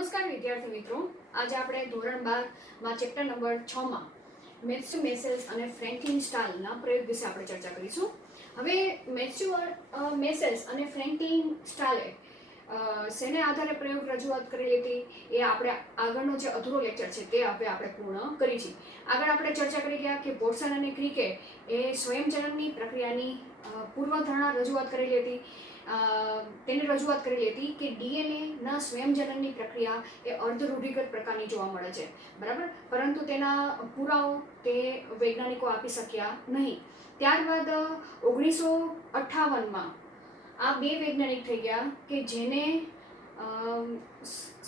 નમસ્કાર વિદ્યાર્થી મિત્રો, આજે આપણે ધોરણ 12માં ચેપ્ટર નંબર 6માં મેથ્સ ટુ મેસેજ અને ફ્રેન્કલિન સ્ટાઇલના પ્રયોગ વિશે આપણે ચર્ચા કરીશું. હવે મેથ્સ ટુ મેસેજ અને ફ્રેન્કલિન સ્ટાઇલે શેને આધારે પ્રયોગ રજૂઆત કરેલી હતી એ આપણે આગળનો જે અધૂરો લેક્ચર છે તે હવે આપણે પૂર્ણ કરી છે. આગળ આપણે ચર્ચા કરી ગયા કે પોર્શન અને ક્રિકે એ સ્વયંજનનની પ્રક્રિયાની પૂર્વધારણા રજૂઆત કરેલી હતી. તેની રજૂઆત કરેલી હતી કે ડીએનએના સ્વયંજનનની પ્રક્રિયા એ અર્ધરૂઢિગત પ્રકારની જોવા મળે છે, બરાબર, પરંતુ તેના પુરાવો તે વૈજ્ઞાનિકો આપી શક્યા નહીં. ત્યારબાદ 1958માં આ બે વૈજ્ઞાનિક થઈ ગયા કે જેને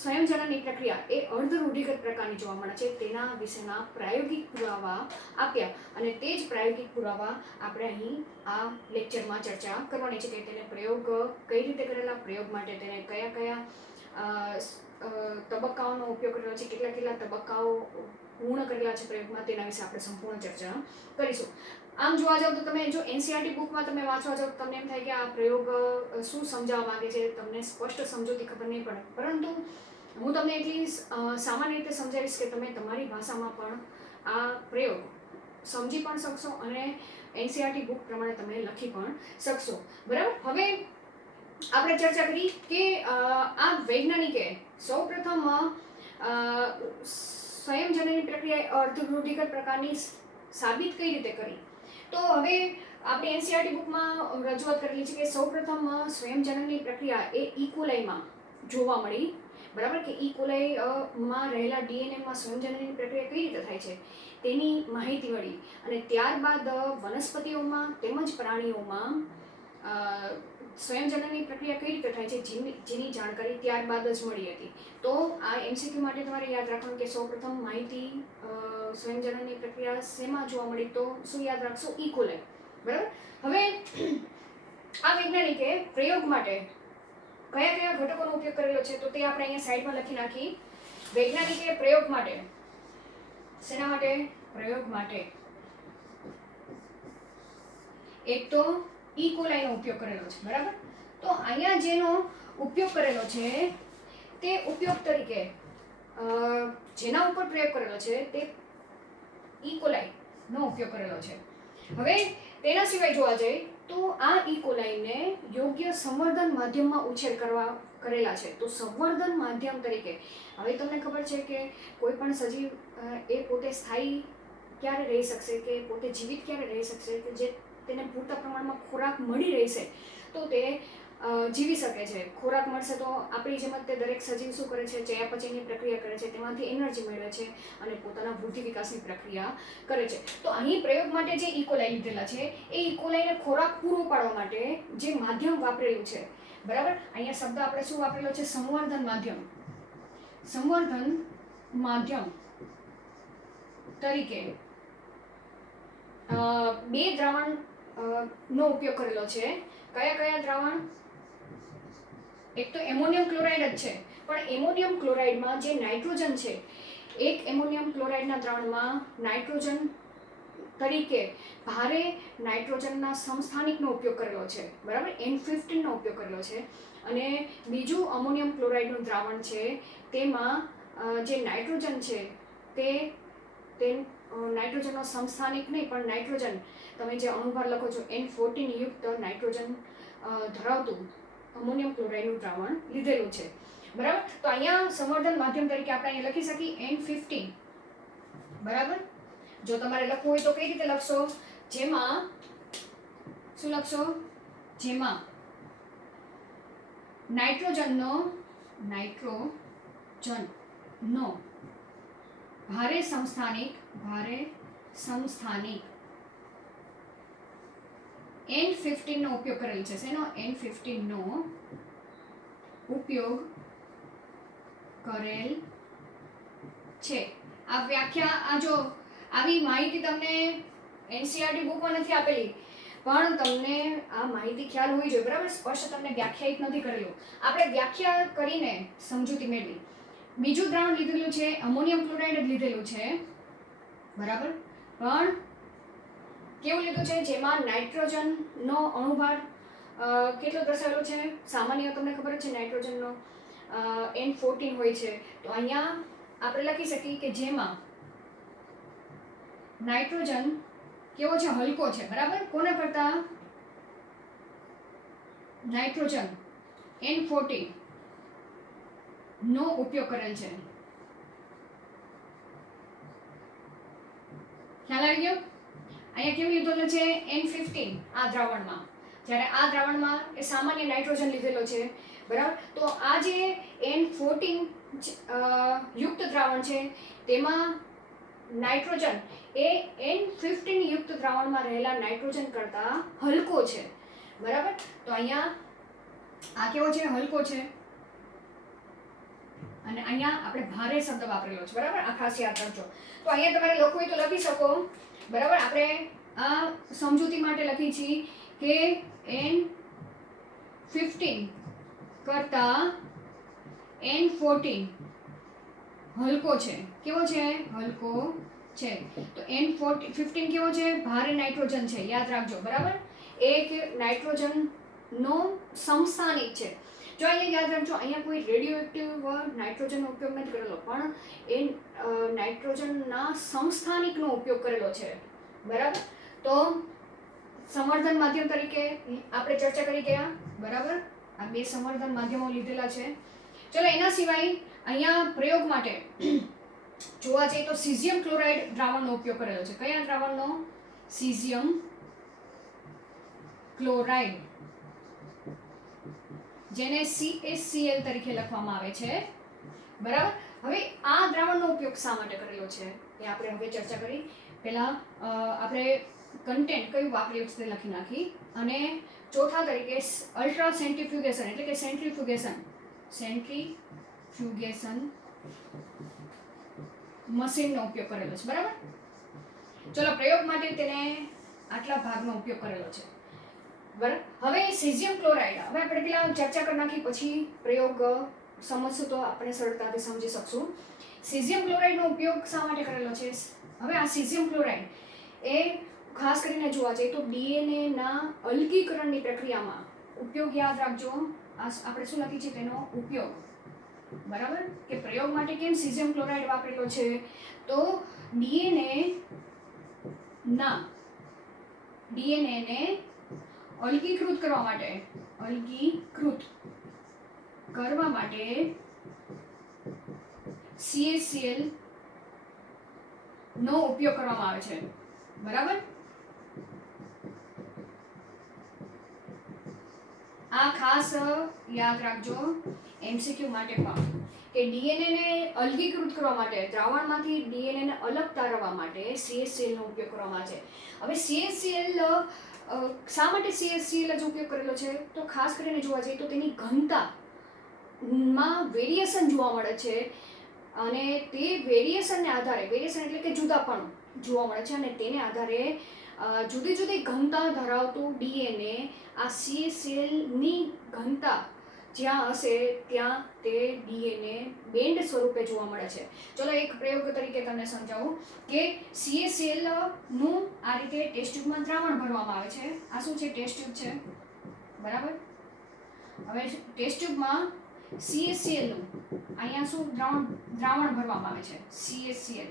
સ્વયંજનનની પ્રક્રિયા એ અર્ધરૂઢિગત પ્રકારની જોવા મળે છે તેના વિશેના પ્રાયોગિક પુરાવા આપ્યા, અને તે જ પ્રાયોગિક પુરાવા આપણે અહીં આ લેક્ચરમાં ચર્ચા કરવાની છે કે તેને પ્રયોગ કઈ રીતે કરેલા, પ્રયોગ માટે તેને કયા કયા તબક્કાઓનો ઉપયોગ કરેલો છે, કેટલા કેટલા તબક્કાઓ પૂર્ણ કરેલા છે પ્રયોગમાં, તેના વિશે આપણે સંપૂર્ણ ચર્ચા કરીશું. આમ જોવા જાવ તો તમે જો એનસીઆરટી બુકમાં તમે વાંચવા જાવ તો તમને એમ થાય કે આ પ્રયોગ શું સમજાવવા માંગે છે, તમને સ્પષ્ટ સમજૂતી ખબર નહીં પડે, પરંતુ હું તમને એટલી સામાન્ય રીતે સમજાવીશ કે તમે તમારી ભાષામાં પણ આ પ્રયોગ સમજી પણ શકશો અને એનસીઆરટી બુક પ્રમાણે તમે લખી પણ શકશો, બરાબર. હવે આપણે ચર્ચા કરી કે આ વૈજ્ઞાનિકે સૌપ્રથમ સ્વયંજનનની પ્રક્રિયા અર્ધરૂઢિગત પ્રકારની સાબિત કઈ રીતે કરી. તો હવે આપણે એનસીઆરટી બુકમાં રજૂઆત કરેલી છે કે સૌપ્રથમ સ્વયંજનનની પ્રક્રિયા એ ઇકોલાઈમાં જોવા મળી, બરાબર, કે ઇકોલાઈમાં રહેલા ડીએનએમાં સ્વયંજનનની પ્રક્રિયા કઈ રીતે થાય છે તેની માહિતી મળી, અને ત્યારબાદ વનસ્પતિઓમાં તેમજ પ્રાણીઓમાં સ્વયંજનનની પ્રક્રિયા કઈ રીતે થાય છે જેની જાણકારી ત્યારબાદ જ મળી હતી. તો આ એમસીક્યુ માટે તમારે યાદ રાખવાનું કે સૌપ્રથમ માહિતી સ્વયંજનનની પ્રક્રિયા શેમાં જોવા મળી, તો શું યાદ રાખશો? ઇકોલાઈ, બરાબર. હવે આ વૈજ્ઞાનિકે પ્રયોગ માટે કયા કયા ઘટકોનો ઉપયોગ કરેલો છે તો તે આપણે અહીંયા સાઈડમાં લખી નાખી. વૈજ્ઞાનિકે પ્રયોગ માટે શેના માટે? પ્રયોગ માટે એક તો ઇકોલાઈનો ઉપયોગ કરેલો છે, બરાબર. તો અહીંયા જેનો ઉપયોગ કરેલો છે તે ઉપયોગ તરીકે જેના ઉપર પ્રયોગ કરેલો છે તે ઇકોલાઈનો ઉપયોગ કરેલો છે. હવે તેના સિવાય જોવા જઈએ તો આ ઇકોલાઈને યોગ્ય સંવર્ધન માધ્યમમાં ઉછેર કરેલા છે. તો સંવર્ધન માધ્યમ તરીકે હવે તમને ખબર છે કે કોઈ પણ સજીવ એ પોતે સ્થાયી ક્યારે રહી શકશે કે પોતે જીવિત ક્યારે રહી શકશે કે જે તેને પૂરતા પ્રમાણમાં ખોરાક મળી રહેશે તો તે જીવી શકે છે. ખોરાક મળશે તો આપણી જેમ જ તે દરેક સજીવ શું કરે છે? ચયાપચયની પ્રક્રિયા કરે છે, તેમાંથી એનર્જી મેળવે છે અને પોતાના વૃદ્ધિ વિકાસની પ્રક્રિયા કરે છે. તો અહીં પ્રયોગ માટે જે ઇકોલાઈ લીધેલા છે એ ઇકોલાઈને ખોરાક પૂરો પાડવા માટે જે માધ્યમ વાપરેલું છે, બરાબર. અહીંયા શબ્દ આપણે શું વાપરેલો છે? સંવર્ધન માધ્યમ. સંવર્ધન માધ્યમ તરીકે બે દ્રાવણ નો ઉપયોગ કરેલો છે. કયા કયા દ્રાવણ? એક તો એમોનિયમ ક્લોરાઇડ જ છે, પણ એમોનિયમ ક્લોરાઇડમાં જે નાઇટ્રોજન છે, એક એમોનિયમ ક્લોરાઇડના દ્રાવણમાં નાઇટ્રોજન તરીકે ભારે નાઇટ્રોજનના સમસ્થાનિકનો ઉપયોગ કરેલો છે, બરાબર, N15 નો ઉપયોગ કરેલો છે. અને બીજું અમોનિયમ ક્લોરાઇડનું દ્રાવણ છે તેમાં જે નાઇટ્રોજન છે તે નાઇટ્રોજનનો સમસ્થાનિક નહીં પણ નાઇટ્રોજન તમે જે અણુભાર લખો છો N14 યુક્ત નાઇટ્રોજન ધરાવતું અમોનિયમ ક્લોરાઇડનું દ્રાવણ લીધેલું છે, બરાબર. તો અહીંયા સંવર્ધન માધ્યમ તરીકે આપણે અહીંયા લખી શકીએ N15, બરાબર. જો તમારે લખવું હોય તો કઈ રીતે લખશો? જેમાં શું લખશો? જેમાં નાઇટ્રોજનનો ભારે સમસ્થાનિક N15 નો ઉપયોગ કરેલ છે. શેનો? N15 નો ઉપયોગ કરેલ છે. આ વ્યાખ્યા, આ જો આવી માહિતી તમને એનસીઆરટી બુકમાં નથી આપેલી પણ તમને આ માહિતી ખ્યાલ હોવી જોઈએ, બરાબર. સ્પષ્ટ તમને વ્યાખ્યાયિત નથી કરેલું, આપણે વ્યાખ્યા કરીને સમજૂતી મેળવી. બીજું દ્રાવણ લીધેલું છે અમોનિયમ ક્લોરાઇડ જ લીધેલું છે, બરાબર, પણ કેવું લીધું છે? જેમાં નાઇટ્રોજનનો અણુભાર કેટલો દર્શાવેલો છે? સામાન્ય તમને ખબર જ છે નાઇટ્રોજનનો N14 હોય છે. તો અહીંયા આપણે લખી શકીએ કે જેમાં નાઇટ્રોજન કેવો છે, હલકો છે, બરાબર. કોને કરતા નાઇટ્રોજન N14 નો ઉપયોગ કરેલ છે. ખ્યાલ આવી ગયો? અહીંયા કેવું લીધેલું છે, N15 આ દ્રાવણમાં, જ્યારે આ દ્રાવણમાં એ સામાન્ય નાઇટ્રોજન લીધેલો છે, બરાબર. તો આ જે N14 યુક્ત દ્રાવણ છે તેમાં નાઇટ્રોજન એ N15 યુક્ત દ્રાવણમાં રહેલા નાઇટ્રોજન કરતાં હલકો છે, બરાબર. તો અહીંયા આ કેવો છે, હલકો છે, અને અહીંયા આપણે ભારે શબ્દ વાપરેલો છે, બરાબર. આ ખાસ યાદ રાખજો. તો અહીંયા તમારે લખવું હોય તો લખી શકો, બરાબર. આપણે આ સમજૂતી માટે લખી છીએ કે N15 કરતા N14 હલકો છે. કેવો છે, હલકો છે. તો N15 કેવો છે, ભારે નાઇટ્રોજન છે, યાદ રાખજો, બરાબર. એક નાઇટ્રોજનનો સમસ્થાનિક છે. જો અહીંયા યાદ રાખજો, અહીંયા કોઈ રેડિયો એક્ટિવ નાઇટ્રોજનનો ઉપયોગ નથી કરેલો, પણ એ નાઇટ્રોજનના સમસ્થાનિકનો ઉપયોગ કરેલો છે, બરાબર. તો સંવર્ધન માધ્યમ તરીકે આપણે ચર્ચા કરી ગયા, બરાબર. આ બે સંવર્ધન માધ્યમો લીધેલા છે. ચલો, એના સિવાય અહીંયા પ્રયોગ માટે જોવા જઈએ તો સીઝિયમ ક્લોરાઇડ દ્રાવણનો ઉપયોગ કરેલો છે. કયા દ્રાવણનો? સીઝિયમ ક્લોરાઇડ, જેને CaCl તરીકે લખવામાં આવે છે, બરાબર. હવે આ દ્રાવણનો ઉપયોગ શા માટે કરેલો છે એ આપણે હવે ચર્ચા કરી. પહેલા આપણે કન્ટેન્ટ કયું વાપર્યું છે તે લખી નાખી, અને ચોથા તરીકે અલ્ટ્રા સેન્ટ્રીફ્યુગેશન એટલે કે સેન્ટ્રીફ્યુગેશન મશીનનો ઉપયોગ કરેલો છે, બરાબર. ચલો, પ્રયોગ માટે તેને આટલા ભાગનો ઉપયોગ કરેલો છે, બરાબર. હવે સીઝિયમ ક્લોરાઇડ, હવે આપણે પેલા ચર્ચા કરી નાખી, પછી પ્રયોગ સમજશું તો આપણે સરળતાથી સમજી શકશું. સીઝિયમ ક્લોરાઇડનો ઉપયોગ શા માટે કરેલો છે? હવે આ સીઝિયમ ક્લોરાઇડ એ ખાસ કરીને જોવા જઈએ તો DNA ના અલગીકરણની પ્રક્રિયામાં ઉપયોગ, યાદ રાખજો. આપણે શું લખી છે તેનો ઉપયોગ, બરાબર. કે પ્રયોગ માટે કેમ સીઝિયમ ક્લોરાઇડ વાપરેલો છે? તો DNA ને અલગીકૃત કરવા માટે CaCl નો ઉપયોગ કરવામાં આવે છે, બરાબર. આ ખાસ યાદ રાખજો MCQ માટે પણ, કે DNA ને અલગીકૃત કરવા માટે, દ્રાવણમાંથી DNA ને અલગ તારવવા માટે CaCl નો ઉપયોગ કરવામાં આવે છે. હવે CaCl શા માટે CaCl જ ઉપયોગ કરેલો છે? તો ખાસ કરીને જોવા જઈએ તો તેની ઘનતામાં વેરિએશન જોવા મળે છે, અને તે વેરિએશનને આધારે, વેરિએશન એટલે કે જુદાપણું જોવા મળે છે, અને તેને આધારે જુદી જુદી ઘનતા ધરાવતું DNA આ CaClની ઘનતા જ્યાં હશે ત્યાં તે DNA બેન્ડ સ્વરૂપે જોવા મળે છે. ચલો, એક પ્રયોગ તરીકે તમને સમજાવું કે CaCl નું આ રીતે ટેસ્ટ ટ્યુબમાં દ્રાવણ ભરવામાં આવે છે. આ શું છે? ટેસ્ટ ટ્યુબ છે, બરાબર. હવે ટેસ્ટ ટ્યુબમાં CaCl નું અહીંયા શું દ્રાવણ ભરવામાં આવે છે? CaCl,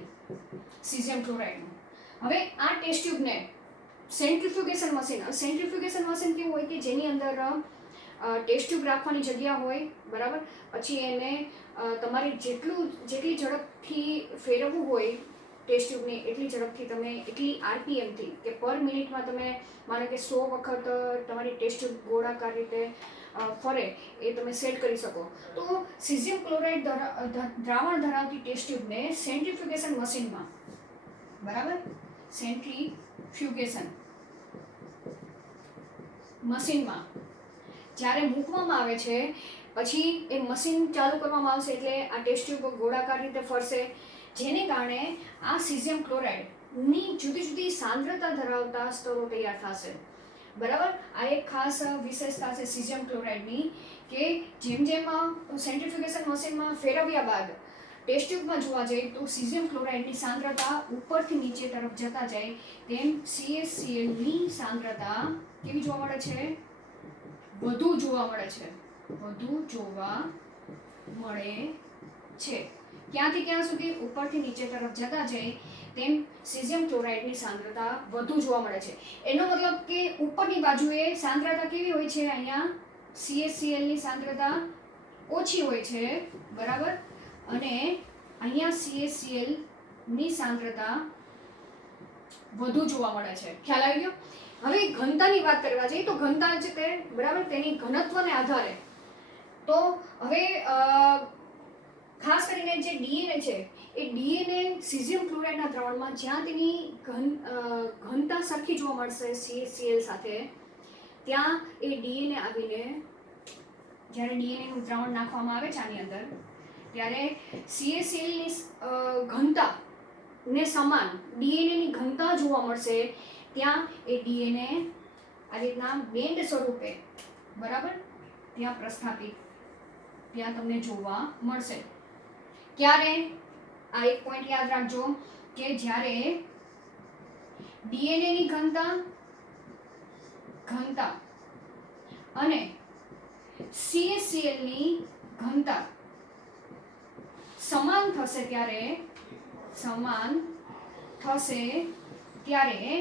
સીઝિયમ ક્લોરાઇડનું. હવે આ ટેસ્ટ ટ્યુબને સેન્ટ્રીફ્યુગેશન મશીન કેવું હોય કે જેની અંદર ટેસ્ટ ટ્યુબ રાખવાની જગ્યા હોય, બરાબર. પછી એને તમારે જેટલી ઝડપથી ફેરવવું હોય ટેસ્ટ ટ્યુબને એટલી ઝડપથી તમે, એટલી RPMથી કે પર મિનિટમાં તમે માનો કે 100 વખત તમારી ટેસ્ટ ટ્યુબ ગોળાકાર રીતે ફરે એ તમે સેટ કરી શકો. તો સીઝિયમ ક્લોરાઇડ દ્રાવણ ધરાવતી ટેસ્ટ ટ્યુબને સેન્ટ્રીફ્યુગેશન મશીનમાં, બરાબર, સેન્ટ્રીફ્યુગેશન મશીનમાં જ્યારે મૂકવામાં આવે છે, પછી એ મશીન ચાલુ કરવામાં આવશે એટલે આ ટેસ્ટ ટ્યુબ ગોળાકાર રીતે ફરશે, જેને કારણે આ સીઝિયમ ક્લોરાઇડની જુદી જુદી સાંદ્રતા ધરાવતા સ્તરો તૈયાર થશે, બરાબર. આ એક ખાસ વિશેષતા છે સીઝિયમ ક્લોરાઇડની, કે જેમ જેમ સેન્ટ્રીફ્યુગેશન મશીનમાં ફેરવ્યા બાદ ટેસ્ટ ટ્યુબમાં જોવા જઈએ તો સીઝિયમ ક્લોરાઇડની સાંદ્રતા ઉપરથી નીચે તરફ જતા જાય તેમ CaClની સાંદ્રતા કેવી જોવા મળે છે? વધુ જોવા મળે છે. ક્યાંથી ક્યાં સુધી? ઉપરથી નીચે તરફ જતા જાય તેમ સીઝિયમ ક્લોરાઇડની સાંદ્રતા વધુ જોવા મળે છે. એનો મતલબ કે ઉપરની બાજુએ સાંદ્રતા કેવી હોય છે? અહીંયા CaCl ની સાંદ્રતા ઓછી હોય છે, બરાબર, અને અહીંયા CaCl ની સાંદ્રતા વધુ જોવા મળે છે. ખ્યાલ આવી ગયો? હવે ઘનતાની વાત કરવા જઈએ તો ઘનતા છે તે, બરાબર, તેની ઘનત્વને આધારે તો હવે ખાસ કરીને જે ડીએનએ છે એ ડીએનએ સીઝિયમ ક્લોરાઇડના દ્રાવણમાં જ્યાં તેની ઘનતા સરખી જોવા મળશે CaCl સાથે, ત્યાં એ ડીએનએ આવીને જ્યારે ડીએનએનું દ્રાવણ નાખવામાં આવે છે આની અંદર, ત્યારે CaClની ઘનતા ને સમાન ડીએનએની ઘનતા જોવા મળશે. ત્યાં એ ડીએનએ આ રીતના બેન્ડ સ્વરૂપે, બરાબર, ત્યાં પ્રસ્થાપિત ત્યાં તમને જોવા મળશે. ક્યારે? આ એક પોઈન્ટ યાદ રાખજો કે જ્યારે ડીએનએની ઘનતા અને CaClની ઘનતા સમાન થશે ત્યારે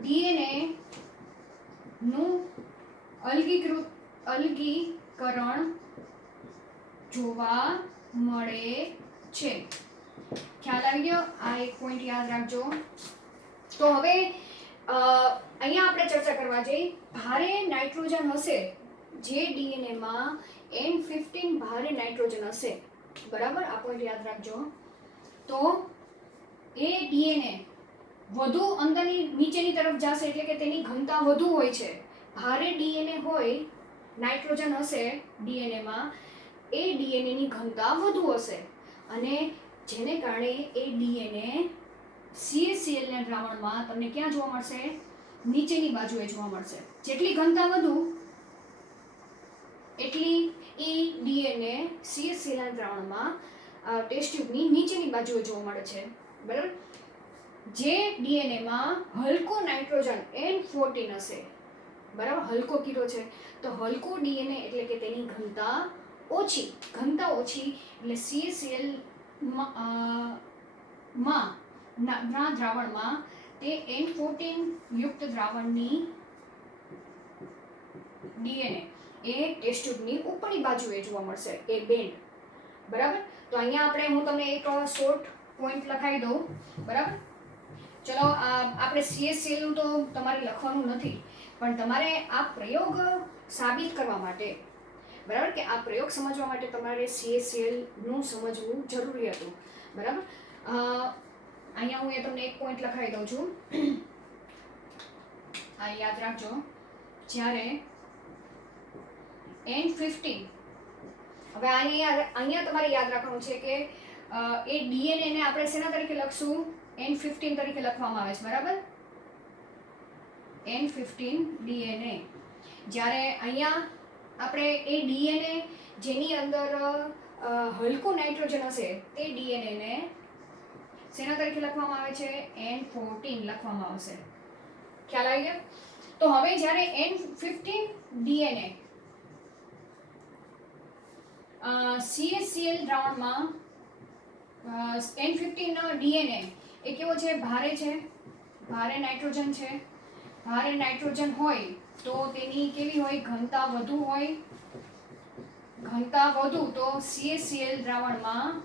ડીએનએ નું અલગીકરણ જોવા મળે છે. ખ્યાલ આવી ગયો? આ એક પોઈન્ટ યાદ રાખજો. તો હવે અહીંયા આપણે ચર્ચા કરવા જઈએ, ભારે નાઇટ્રોજન હશે જે ડીએનએમાં N15 ભારે નાઇટ્રોજન હશે, બરાબર, આ પોઈન્ટ યાદ રાખજો. તો એ ડીએનએ વધુ અંદરની નીચેની તરફ જશે, એટલે કે તેની ઘનતા વધુ હોય છે. ભારે ડીએનએ હોય, નાઇટ્રોજન હશે ડીએનએમાં, એ ડીએનએની ઘનતા વધુ હશે અને જેને કારણે એ ડીએનએ CaClના દ્રાવણમાં તમને ક્યાં જોવા મળશે? નીચેની બાજુએ જોવા મળશે. જેટલી ઘનતા વધુ એટલી એ ડીએનએ CaClના દ્રાવણમાં ટેસ્ટ ટ્યુબની નીચેની બાજુએ જોવા મળે છે, બરાબર. જે ડીએનએમાં હલકો નાઇટ્રોજન N14 હશે, બરાબર, હલકો કીધો છે, તો હલકો ડીએનએ એટલે કે તેની ઘનતા ઓછી એટલે CaCl ના દ્રાવણમાં તે N14 યુક્ત દ્રાવણની ડીએનએ એ ટેસ્ટ ટ્યુબની ઉપરની બાજુએ જોવા મળશે, એ બેન્ડ, બરાબર. તો અહીંયા હું તમને એક શોર્ટ પોઈન્ટ લખાવી દઉં, બરાબર. ચલો, આપણે CaCl નું તો તમારે લખવાનું નથી, પણ તમારે આ પ્રયોગ સાબિત કરવા માટે, બરાબર, કે આ પ્રયોગ સમજવા માટે તમારે CaCl નું સમજવું જરૂરી હતું, બરાબર. અહીંયા હું તમને એક પોઈન્ટ લખાવી દઉં છું. આ યાદ રાખજો, જ્યારે N15, હવે અહીંયા તમારે યાદ રાખવાનું છે કે એ ડીએનએ ને આપણે શેના તરીકે લખશું? N15 તરીકે લખવામાં આવે છે, બરાબર, N15 ડીએનએ. જ્યારે અહીંયા આપણે એ ડીએનએ જેની અંદર હલકો નાઇટ્રોજન હશે તે ડીએનએ ને શેના તરીકે લખવામાં આવે છે? N14 લખવામાં આવશે. ખ્યાલ આવી ગયો? તો હવે જ્યારે N15 ડીએનએ CaCl દ્રાવણમાં N15 ડીએનએ એ કેવો છે? ભારે છે, ભારે નાઇટ્રોજન છે. ભારે નાઇટ્રોજન હોય તો તેની કેવી હોય? ઘનતા વધુ હોય. ઘનતા વધુ તો CaCl દ્રાવણમાં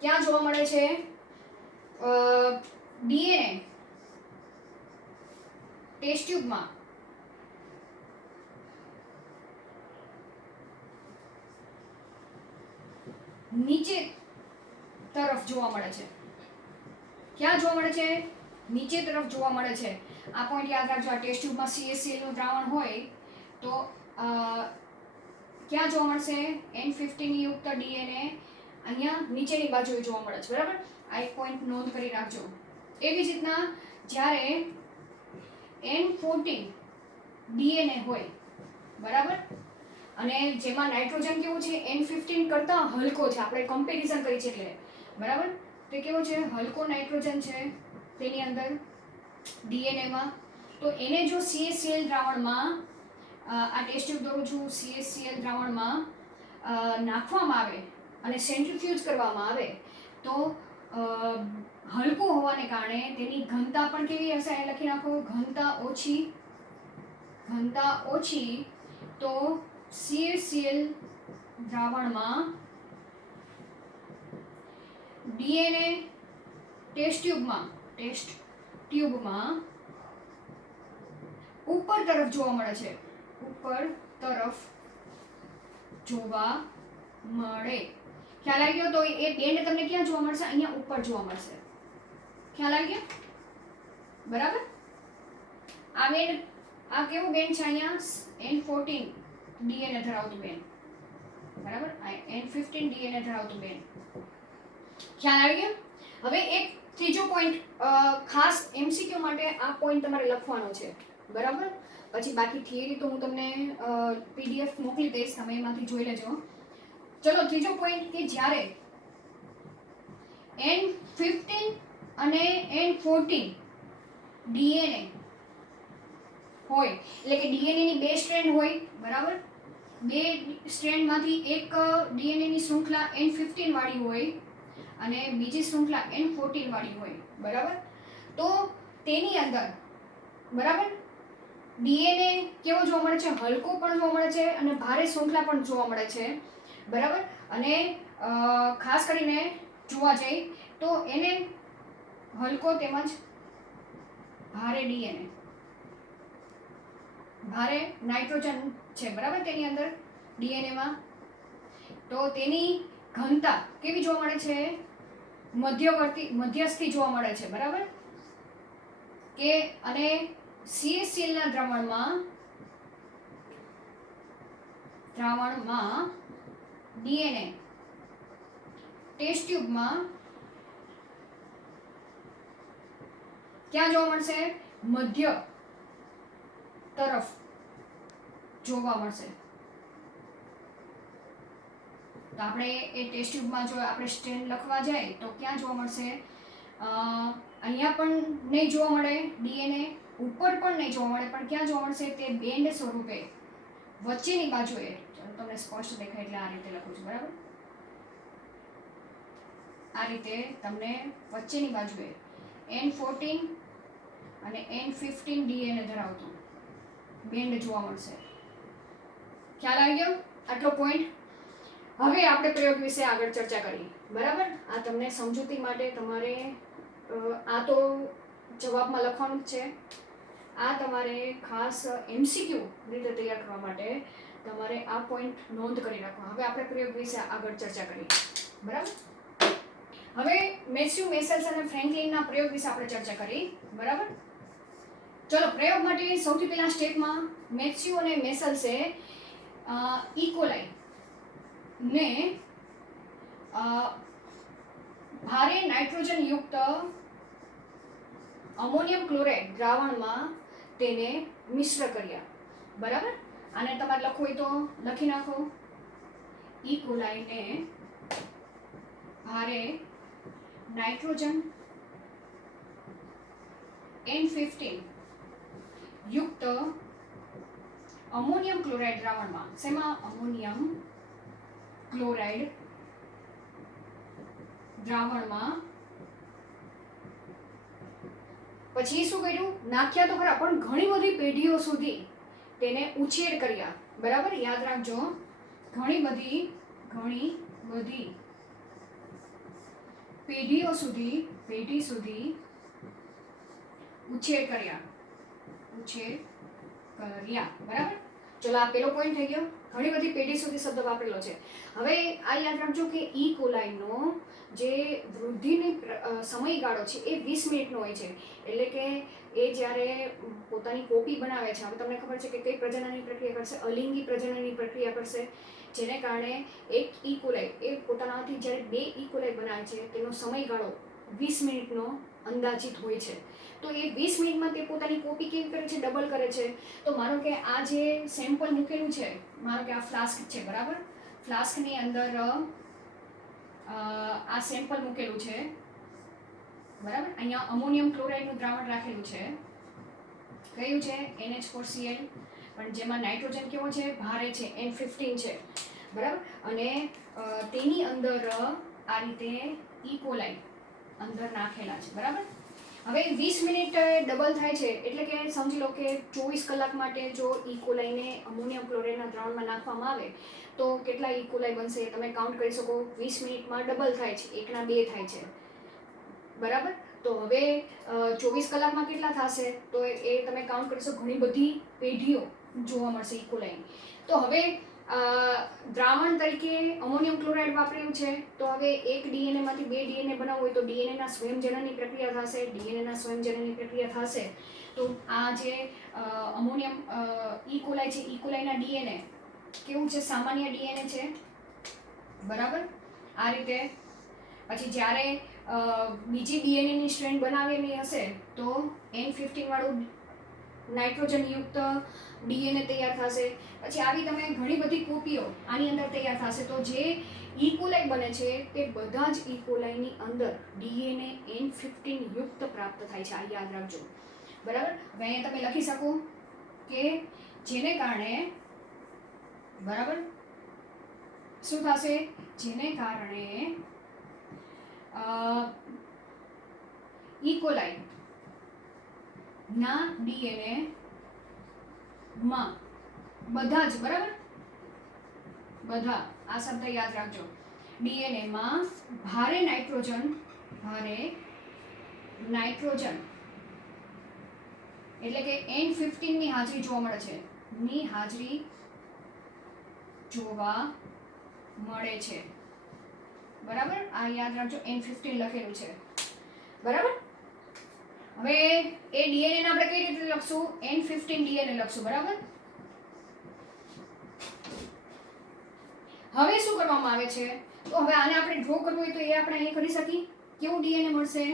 ક્યાં જોવા મળે છે? ડીએનએ ટેસ્ટ ટ્યુબમાં નીચે તરફ જોવા મળે છે. ક્યાં જોવા મળે છે? નીચે તરફ જોવા મળે છે. આ પોઈન્ટ યાદ રાખજો. આ ટેસ્ટ ટ્યુબમાં CaCl નું દ્રાવણ હોય તો ક્યાં જોવા મળશે? N15 યુક્ત ડીએનએ અહીંયા નીચેની બાજુએ જોવા મળે છે, બરાબર. આ એક પોઈન્ટ નોંધ કરી રાખજો. એવી જ રીતના જ્યારે N14 ડીએનએ હોય, બરાબર, અને જેમાં નાઇટ્રોજન કેવું છે? N15 કરતાં હલકો છે. આપણે કમ્પેરિઝન કરી છે એટલે, બરાબર, તે કેવો છે? હલકો નાઇટ્રોજન છે તેની અંદર ડીએનએમાં. તો એને જો CaCl દ્રાવણમાં આ ટેસ્ટ ટ્યુબ દોરું છું, CaCl દ્રાવણમાં નાખવામાં આવે અને સેન્ટ્રીફ્યુજ કરવામાં આવે તો હલકું હોવાને કારણે તેની ઘનતા પણ કેવી હશે? અહીં લખી નાખો, ઘનતા ઓછી તો CaCl દ્રાવણમાં DNA ટેસ્ટ ટ્યુબમાં ઉપર તરફ જોવા મળે છે, ખ્યાલ આવી ગયો? તો એ બેન્ડ તમને ક્યાં જોવા મળશે? અહીંયા ઉપર જોવા મળશે. ખ્યાલ આવી ગયો? બરાબર. આ બેન્ડ, આ કેવું બેન્ડ છે? અહીંયા N14 DNA ધરાવતું બેન્ડ, બરાબર. આ N15 DNA ધરાવતું બેન્ડ. ખ્યાલ આવી ગયો? હવે એક ત્રીજો પોઈન્ટ ખાસ MCQ માટે આ પોઈન્ટ તમારે લખવાનો છે, બરાબર. પછી બાકી થિયરી તો હું તમને PDF મોકલી દઈશ, તમે એમાંથી જોઈ લેજો. ચલો, ત્રીજો પોઈન્ટ કે જ્યારે N15 અને N14 DNA હોય, એટલે કે DNA ની બે સ્ટ્રેન્ડ હોય, બરાબર. બે સ્ટ્રેન્ડમાંથી એક DNA ની શૃંખલા N15 વાળી હોય અને બીજી શૃંખલા N14 વાળી હોય, બરાબર. તો તેની અંદર, બરાબર, DNA કેવો જોવા મળે છે? હલકો પણ જોવા મળે છે અને ભારે શૃંખલા પણ જોવા મળે છે, બરાબર. અને ખાસ કરીને જોવા જઈએ તો એને હલકો તેમજ ભારે DNA, ભારે નાઇટ્રોજન છે, બરાબર, તેની અંદર DNA-માં. તો તેની ઘનતા કેવી જોવા મળે છે? મધ્યસ્થી જોવા મળે છે, બરાબર. કે અને CaCl ના દ્રાવણમાં DNA ટેસ્ટ ટ્યુબમાં ક્યાં જોવા મળશે? મધ્ય તરફ જોવા મળશે. તો આપણે એ ટેસ્ટ ટ્યુબમાં જો આપણે સ્ટ્રેન્ડ લખવા જાય તો ક્યાં જોવા મળશે? અહીંયા પણ નહીં જોવા મળે DNA, ઉપર પણ નહીં જોવા મળે, પણ ક્યાં જોવા મળશે? તે બેન્ડ સ્વરૂપે વચ્ચેની બાજુએ. ચાલો તમને સ્પષ્ટ દેખાય એટલે આ રીતે લખું છું, બરાબર. આ રીતે તમને વચ્ચેની બાજુએ N14 અને N15 DNA ધરાવતું બેન્ડ જોવા મળશે. ખ્યાલ આવી ગયો? આટલો પોઈન્ટ. હવે આપણે પ્રયોગ વિશે આગળ ચર્ચા કરી, બરાબર. આ તમને સમજૂતી માટે તમારે આ તો જવાબમાં લખવાનું જ છે. આ તમારે ખાસ MCQ રીતે તૈયાર કરવા માટે તમારે આ પોઈન્ટ નોંધ કરી રાખવા. હવે આપણે પ્રયોગ વિશે આગળ ચર્ચા કરી, બરાબર. હવે મેથ્યુ, મેસેલ્સ અને ફ્રેન્કલિનના પ્રયોગ વિશે આપણે ચર્ચા કરી, બરાબર. ચલો, પ્રયોગ માટે સૌથી પહેલા સ્ટેપમાં મેથ્યુ અને મેસેલ્સે ઇકોલાઈ ને ભારે નાઇટ્રોજન યુક્ત અમોનિયમ ક્લોરાઇડ દ્રાવણમાં તેને મિશ્ર કર્યા, બરાબર. આને તમારે લખવું હોય તો લખી નાખો. ઇકોલાઈને ભારે નાઇટ્રોજન N15 યુક્ત અમોનિયમ ક્લોરાઇડ દ્રાવણમાં, શેમાં? અમોનિયમ ક્લોરાઇડ દ્રાવણમાં. પછી શું કર્યું? નાખ્યા તો ખરા, પણ ઘણી બધી પેઢીઓ સુધી તેને ઉછેર કર્યા, બરાબર. યાદ રાખજો, ઘણી બધી પેઢી સુધી ઉછેર કર્યા, બરાબર. ચલો, આ પેલો પોઈન્ટ થઈ ગયો. ઘણી બધી પેઢી સુધી શબ્દ વાપરેલો છે. હવે આ યાદ રાખજો કે ઈ કોલાઈનો જે વૃદ્ધિની સમયગાળો છે એ 20 મિનિટનો હોય છે. એટલે કે એ જ્યારે પોતાની કોપી બનાવે છે, હવે તમને ખબર છે કે કઈ પ્રજનનની પ્રક્રિયા કરશે? અલિંગી પ્રજનનની પ્રક્રિયા કરશે, જેને કારણે એક ઈ કોલાઈ એ પોતાનાથી જ્યારે 2 ઈ કોલાઈ બનાવે છે તેનો સમયગાળો 20 મિનિટનો અંદાજિત હોય છે. તો એ 20 મિનિટમાં તે પોતાની કોપી કેવી કરે છે? ડબલ કરે છે. તો માનો કે આ જે સેમ્પલ મૂકેલું છે, માનો કે આ ફ્લાસ્ક છે, બરાબર. ફ્લાસ્કની અંદર આ સેમ્પલ મૂકેલું છે, બરાબર. અહીંયા અમોનિયમ ક્લોરાઇડનું દ્રાવણ રાખેલું છે. કયું છે? NH4Cl. પણ જેમાં નાઇટ્રોજન કેવો છે, ભારે છે, N15 છે, બરાબર. અને તેની અંદર આ રીતે ઇકોલાઈ અંદર નાખેલા છે, બરાબર. હવે 20 મિનિટ ડબલ થાય છે એટલે કે સમજી લો કે 24 કલાક માટે જો ઇકોલાઈને અમોનિયમ ક્લોરાઇડના દ્રાવણમાં નાખવામાં આવે તો કેટલા ઇકોલાઈ બનશે તમે કાઉન્ટ કરી શકો. 20 મિનિટમાં ડબલ થાય છે, 1 ના 2 થાય છે, બરાબર. તો હવે 24 કલાકમાં કેટલા થશે તો એ તમે કાઉન્ટ કરી શકો. ઘણી બધી પેઢીઓ જોવા મળશે ઇકોલાઈની. તો હવે દ્રાવણ તરીકે અમોનિયમ ક્લોરાઇડ વાપરેલું છે તો હવે એક ડીએનએમાંથી 2 ડીએનએ બનાવવું હોય તો ડીએનએના સ્વયંજનનની પ્રક્રિયા થશે. ડીએનએના સ્વયંજનનની પ્રક્રિયા થશે તો આ જે અમોનિયમ ઇકોલાઈ છે, ઇકોલાઈના ડીએનએ કેવું છે, સામાન્ય ડીએનએ છે, બરાબર. આ રીતે પછી જ્યારે બીજી ડીએનએની સ્ટ્રેન્ડ બનાવેલી હશે તો N15 વાળું નાઇટ્રોજનયુક્ત ડીએનએ તૈયાર થશે. પછી આવી તમે ઘણી બધી કોપીઓ આની અંદર તૈયાર થશે. તો જે ઇકોલાઈ બને છે તે બધા જ ઇકોલાઈની અંદર ડીએનએ N15 યુક્ત પ્રાપ્ત થાય છે. આ યાદ રાખજો, બરાબર. હવે અહીંયા તમે લખી શકો કે જેને કારણે, બરાબર, શું થશે, જેને કારણે ઇકોલાઈ ના ડીએનએ માં બધા જ, બરાબર, બધા આ શબ્દ યાદ રાખજો, ડીએનએ માં ભારે નાઇટ્રોજન એટલે કે N15 ની હાજરી જોવા મળે છે, ની હાજરી જોવા મળે છે, બરાબર. આ યાદ રાખજો, N15 લખેલું છે, બરાબર. હવે એ ડીએનએ ને આપણે કઈ રીતે લખશું, N15 ડીએનએ લખશું, બરાબર. હવે શું કરવામાં આવે છે તો હવે આને આપણે ડ્રો કરવું હોય તો એ આપણે અહીંયા કરી શકીએ. કેવું ડીએનએ મળશે,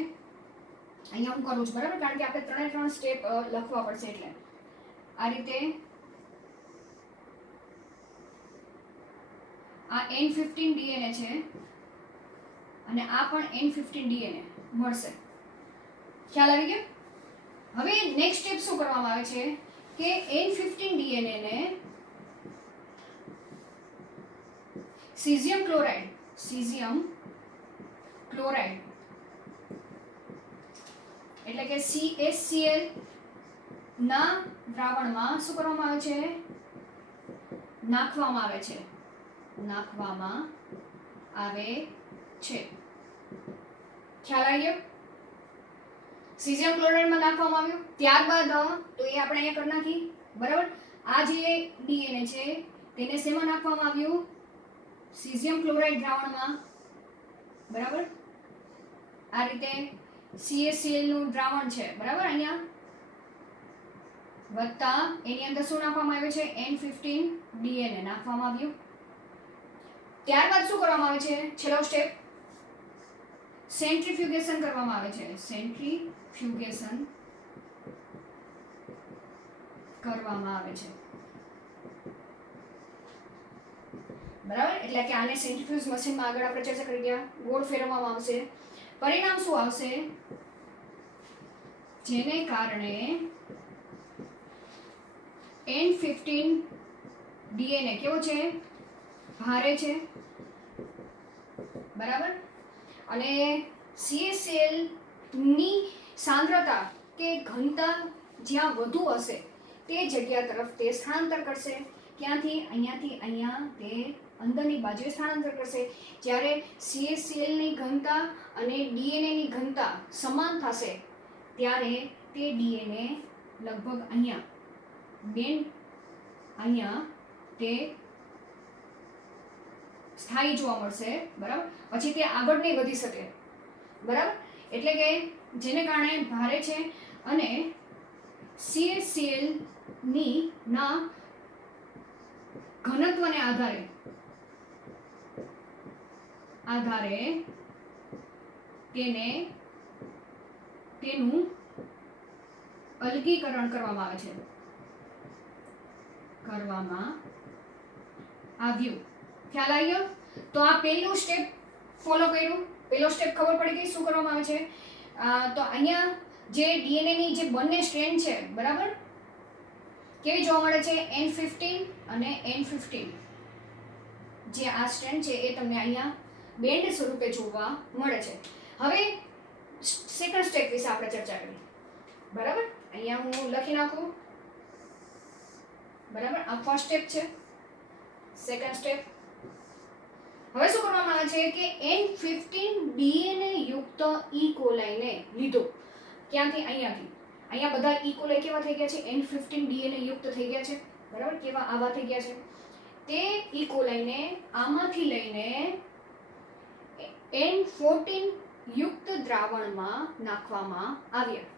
અહીંયા હું કરું છું, બરાબર, કારણ કે આપણે 3 સ્ટેપ લખવા પડશે. એટલે આ રીતે આ N15 ડીએનએ છે અને આ પણ N15 ડીએનએ મળશે. ખ્યાલ આવી ગયો. હવે નેક્સ્ટ સ્ટેપ શું કરવામાં આવે છે કે N15 ડીએનએ ને સીઝિયમ ક્લોરાઇડ એટલે કે CaCl ના દ્રાવણમાં શું કરવામાં આવે છે, નાખવામાં આવે છે. ખ્યાલ આવી ગયો. સીઝિયમ ક્લોરાઇડમાં નાખવામાં આવ્યું, ત્યારબાદ તો એ આપણે અહીંયા કરી નાખી, બરાબર. આ જે ડીએનએ છે તેને શેમાં નાખવામાં આવ્યું, સીઝિયમ ક્લોરાઇડ દ્રાવણમાં, બરાબર. આ રીતે CaCl નું દ્રાવણ છે, બરાબર. અહીંયા વત્તા એની અંદર શું નાખવામાં આવ્યું છે, N15 ડીએનએ નાખવામાં આવ્યું. ત્યારબાદ શું કરવામાં આવે છે, છેલ્લો સ્ટેપ, સેન્ટ્રીફ્યુગેશન કરવામાં આવે છે. સેન્ટ્રીફ્યુગેશન કરવામાં આવે છે, બરાબર. એટલે કે આને સેન્ટ્રીફ્યુજ મશીનમાં આગળ આપણે ચર્ચા કરી ગયા, ગોળ ફેરવવામાં આવશે. પરિણામ શું આવશે, જેને કારણે N15 ડીએનએ કેવો છે, ભારે છે, બરાબર. અને CaCl ની સાંદ્રતા કે ઘનતા જ્યાં વધુ હશે તે જગ્યા તરફ તે સ્થળાંતર કરશે. ક્યાંથી, અહીંયાથી અહીંયા તે અંદરની બાજુએ સ્થળાંતર કરશે. જ્યારે CaCl ની ઘનતા અને ડીએનએ ની ઘનતા સમાન થશે ત્યારે તે ડીએનએ લગભગ અહીંયા તે સ્થાયી જોવા મળશે, બરાબર. પછી તે આગળ નહીં વધી શકે, બરાબર. એટલે કે જેને કારણે ભારે છે અને CaCl ની ના ઘનત્વને આધારે તેનું અલગીકરણ કરવામાં આવ્યું. ખ્યાલ આવી ગયો. તો આ પહેલું સ્ટેપ ફોલો કર્યું, પહેલો સ્ટેપ ખબર પડી ગઈ શું કરવામાં આવે છે. તો અહીંયા જે ડીએનએ ની જે બંને સ્ટ્રેન્ડ છે, બરાબર, કેવી જોવા મળે છે? N15 અને N15 જે આ સ્ટ્રેન્ડ છે એ તમને અહીંયા બેન્ડ સ્વરૂપે જોવા મળે છે. હવે સેકન્ડ સ્ટેપ વિશે આપણે ચર્ચા કરીએ. બરાબર, અહીંયા હું લખી નાખું. બરાબર, આ ફર્સ્ટ સ્ટેપ છે. સેકન્ડ સ્ટેપ, હવે શું કરવામાં આવે છે કે N15 DNA યુક્ત ઈ કોલાઈને લીધો. ક્યાંથી? અહીંયા બધા ઈ કોલાઈ કેવા થઈ ગયા છે? N15 DNA યુક્ત થઈ ગયા છે. બરાબર, કેવા? આવા થઈ ગયા છે. તે ઈ કોલાઈને આમાંથી લઈને N14 યુક્ત દ્રાવણમાં નાખવામાં આવ્યા.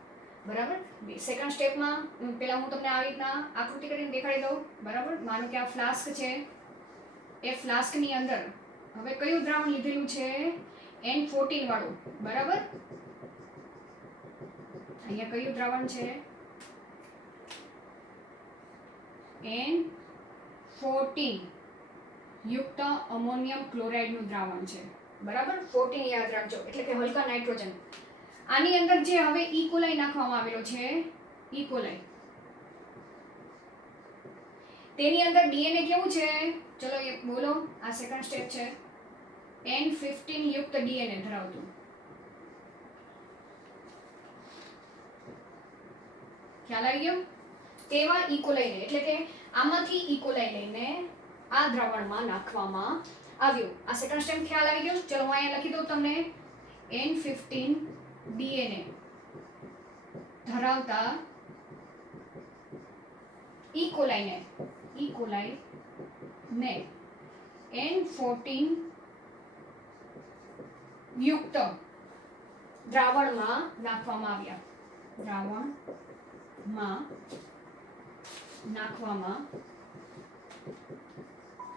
બરાબર, સેકન્ડ સ્ટેપમાં પહેલા હું તમને આવી રીતના આકૃતિ કરીને દેખાડી દઉં. બરાબર, માનો કે આ ફ્લાસ્ક છે, એ ફ્લાસ્કની અંદર હવે કયું દ્રાવણ લીધેલું છે? N14 વાળું. બરાબર, અહીંયા કયું દ્રાવણ છે? N14 યુક્ત અમોનિયમ ક્લોરાઇડનું દ્રાવણ છે. બરાબર, 14 યાદ રાખજો, એટલે કે હલકા નાઇટ્રોજન. આની અંદર જે હવે ઈ કોલાઈ નાખવામાં આવેલો છે, ઈ કોલાઈ, તેની અંદર ડીએનએ કેવું છે? ચલો એ બોલો. આ સેકન્ડ સ્ટેપ છે. N15 યુક્ત ડીએનએ ધરાવતું. ખ્યાલ આવી ગયો? તેવા ઈ કોલાઈને, એટલે કે આમાંથી ઈ કોલાઈ લઈને આ દ્રાવણમાં નાખવામાં આવ્યું. આ સેકન્ડ સ્ટેપ ખ્યાલ આવી ગયો? ચલો હું અહીંયા લખી દઉં તમને. N15 ડીએનએ ધરાવતા ઈ કોલાઈને N14 યુક્ત દ્રાવણમાં નાખવામાં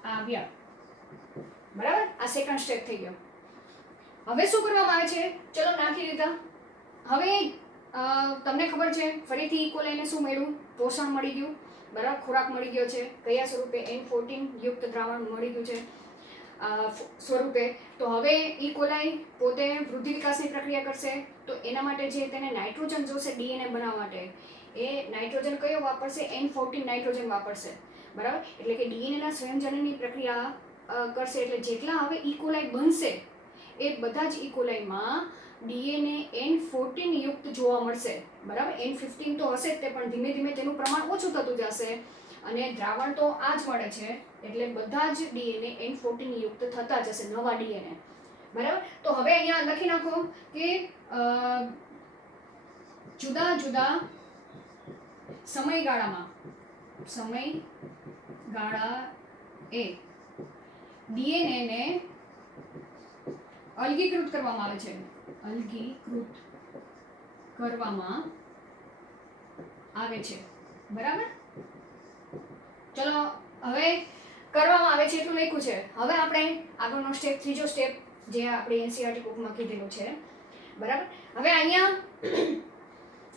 આવ્યા. બરાબર, આ સેકન્ડ સ્ટેપ થઈ ગયો. હવે શું કરવામાં આવે છે? ચલો નાખી દીધા. હવે તમને ખબર છે ફરીથી ઈ કોલાઈને શું મળ્યું? પોષણ મળી ગયું. બરાબર, ખોરાક મળી ગયો છે. કયા સ્વરૂપે? N14 યુક્ત દ્રાવણ મળી ગયું છે સ્વરૂપે. તો હવે ઈ કોલાઈ પોતે વૃદ્ધિ વિકાસની પ્રક્રિયા કરશે. તો એના માટે જે તેને નાઇટ્રોજન જોશે ડીએનએ બનાવવા માટે, એ નાઇટ્રોજન કયો વાપરશે? N14 nitrogen વાપરશે. બરાબર, એટલે કે ડીએનએના સંયોજનની પ્રક્રિયા કરશે. એટલે જેટલા હવે ઈ કોલાઈ બનશે એ બધા જ ઈ કોલાઈમાં ડીએનએ N14 યુક્ત જોવા મળશે. બરાબર, N15 તો હશે જ તે, પણ ધીમે ધીમે તેનું પ્રમાણ ઓછું થતું જશે અને દ્રાવણ તો આ જ મળે છે. એટલે બધા જ ડીએનએ N14 યુક્ત થતા જશે, નવા ડીએનએ. બરાબર, તો હવે અહીંયા લખી નાખો કે જુદા જુદા સમયગાળાએ ડીએનએ ને અલગીકૃત કરવામાં આવે છે. બરાબર, ચલો હવે કરવામાં આવે છે એટલું લખ્યું છે. હવે આપણે આગળનો સ્ટેપ, ત્રીજો સ્ટેપ જે આપણે એનસીઈઆરટી બુકમાં કીધેલું છે. બરાબર, હવે અહીંયા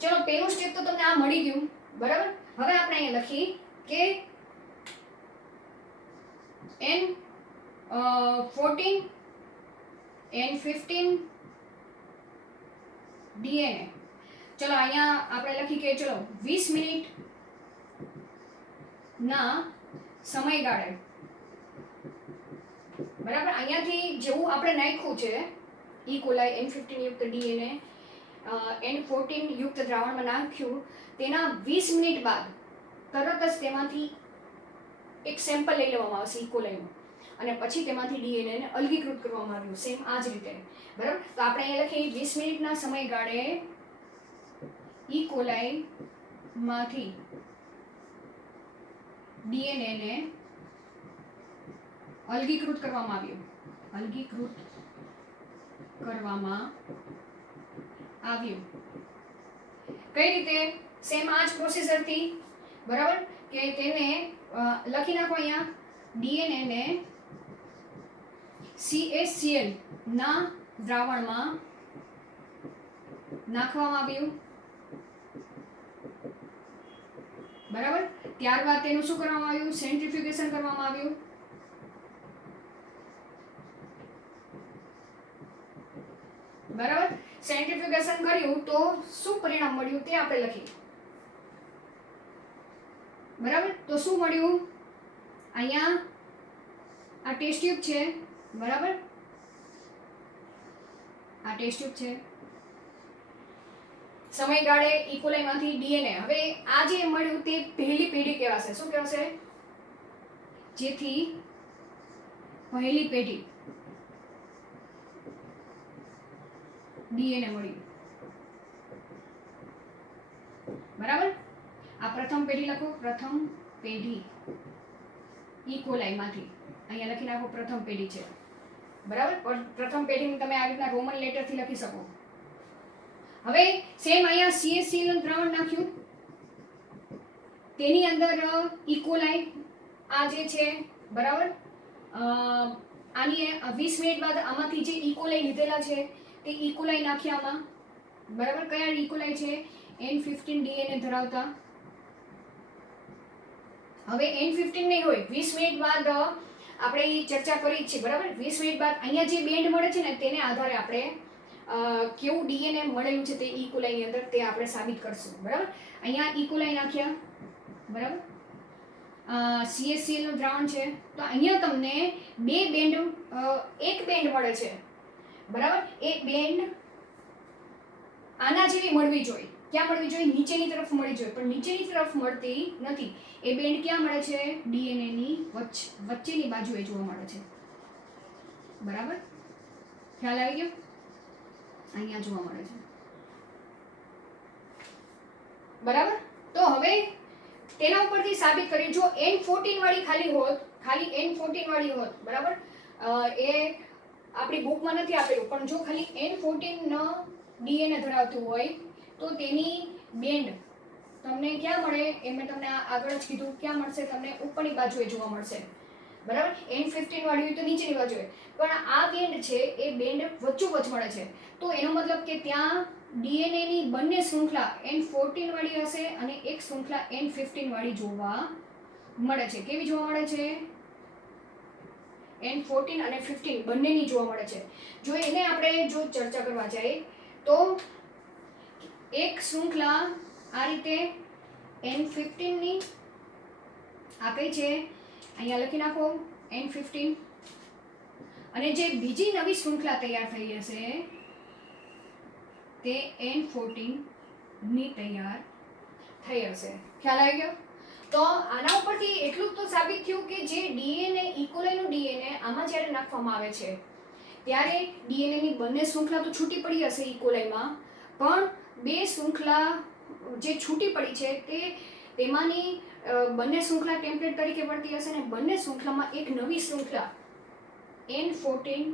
ચલો પહેલું સ્ટેપ તો તમને આ મળી ગયું. બરાબર, હવે આપણે અહીંયા લખી કે N14 N15 ડીએનએ. ચલો અહીંયા આપણે લખી કે ચલો 20 મિનિટ ના સમયગાળે. બરાબર, અહીંયાથી જેવું આપણે નાખ્યું છે ઈ કોલાઈ N15 યુક્ત ડીએનએ N14 યુક્ત દ્રાવણમાં નાખ્યું, તેના 20 મિનિટ બાદ તરત જ તેમાંથી એક સેમ્પલ લઈ લેવામાં આવશે ઈ કોલાઈનું, અને પછી તેમાંથી ડીએનએને અલગીકૃત કરવામાં આવ્યું. સેમ આ જ રીતે. બરાબર, તો આપણે અહીંયા લખીએ 20 મિનિટના સમયગાળે ઈ કોલાઈમાંથી ડીએનએને અલગીકૃત કરવામાં આવ્યું. કઈ રીતે? સેમ આ જ પ્રોસેસરથી. બરાબર, કે તેને લખી નાખો અહીંયા ડીએનએ ને CaCl ના દ્રાવણમાં નાખવામાં આવ્યું. બરાબર, ત્યારબાદ તેનું શું કરવામાં આવ્યું? સેન્ટ્રીફ્યુગેશન કરવામાં આવ્યું. બરાબર, સેન્ટ્રીફ્યુગેશન કર્યું તો શું પરિણામ મળ્યું તે આપણે લખીએ. બરાબર. તો શું મળ્યું? અહીંયા આ ટેસ્ટ ટ્યુબ છે, બરાબર, આ ટેસ્ટ ટ્યુબ છે. સમયગાળે ઇકોલાઈમાંથી ડીએનએ. હવે આ જે મળ્યું તે પહેલી પેઢી કહેવાશે. શું કહેવાશે? જેથી પહેલી પેઢી ડીએનએ મળ્યું, બરાબર. આ પ્રથમ પેઢી લખો, પ્રથમ પેઢી ઇકોલાઈમાંથી. અહીંયા લખી નાખો પ્રથમ પેઢી છે, બરાબર. પ્રથમ પેઢીને તમે આ રીતના રોમન લેટરથી લખી શકો. હવે સેમ અહીંયા CHCl નું દ્રાવણ નાખ્યું, તેની અંદર ઇકોલાઈ આ જે છે, બરાબર. આની 20 મિનિટ બાદ આમાંથી જે ઇકોલાઈ લીધેલા છે તે ઇકોલાઈ નાખ્યા આમાં, બરાબર. કયા ઇકોલાઈ છે? N15 ડીએનએ ધરાવતા. હવે N15 નહીં હોય, 20 મિનિટ બાદ આપણે ચર્ચા કરી છે, બરાબર. 20 મિનિટ બાદ અહીંયા જે બેન્ડ મળે છે ને તેને આધારે આપણે કેવું ડીએનએ મળેલું છે તે ઇકોલાઈની અંદર તે આપણે સાબિત કરશું, બરાબર. અહીંયા ઇકોલાઈ નાખ્યા, બરાબર. CHCl નું દ્રાવણ છે. તો અહીંયા તમને બે બેન્ડ, એક બેન્ડ મળે છે, બરાબર. એક બેન્ડ આના જેવી મળવી જોઈએ. ક્યાં મળવી જોઈએ? નીચેની તરફ મળવી જોઈએ, પણ નીચેની તરફ મળતી નથી. એ બેન્ડ ક્યાં મળે છે? ડીએનએ ની વચ્ચેની બાજુએ જોવા મળે છે, બરાબર. ખ્યાલ આવી ગયો? અહીંયા જોવા મળે છે, બરાબર. તો હવે તેના ઉપરથી સાબિત કરીએ. જો N14 વાળી ખાલી N14 વાળી હોત, બરાબર, એ આપણી બુકમાં નથી આપેલું, પણ જો ખાલી N14 નો ડીએનએ ધરાવતું હોય તો તેની બેન્ડ તમને ક્યાં મળે? એ મેં તમને આગળ જ કીધું. ક્યાં મળશે? તમને ઉપરની બાજુએ જોવા મળશે, બરાબર. N15 વાળી હોય તો નીચેની બાજુએ, પણ આ બેન્ડ છે એ બેન્ડ વચ્ચોવચ્ચ મળે છે. તો એનો મતલબ કે ત્યાં ડીએનએ ની બંને શૃંખલા N14 વાળી હશે અને એક શૃંખલા N15 વાળી જોવા મળે છે. કેવી જોવા મળે છે? N14 અને 15 બંનેની જોવા મળે છે. જો એને આપણે જો ચર્ચા કરવા જાય તો એક શૃંખલા આ રીતે N15 ની આ કઈ છે? અહીંયા લખી નાખો N15. અને જે બીજી નવી શૃંખલા તૈયાર થઈ હશે તે N14 ની તૈયાર થઈ હશે. ખ્યાલ આવી ગયો? તો આના ઉપરથી એટલું તો સાબિત થયું કે જે ડીએનએ, ઇકોલાઈનું ડીએનએ આમાં જ્યારે નાખવામાં આવે છે ત્યારે ડીએનએ ની બંને શૃંખલા તો છૂટી પડી હશે ઇકોલાઈમાં, પણ બે શૃંખલા જે છૂટી પડી છે તેમાંની બંને શૃંખલા ટેમ્પલેટ તરીકે વર્તી હશે અને બંને શૃંખલામાં એક નવી શૃંખલા N14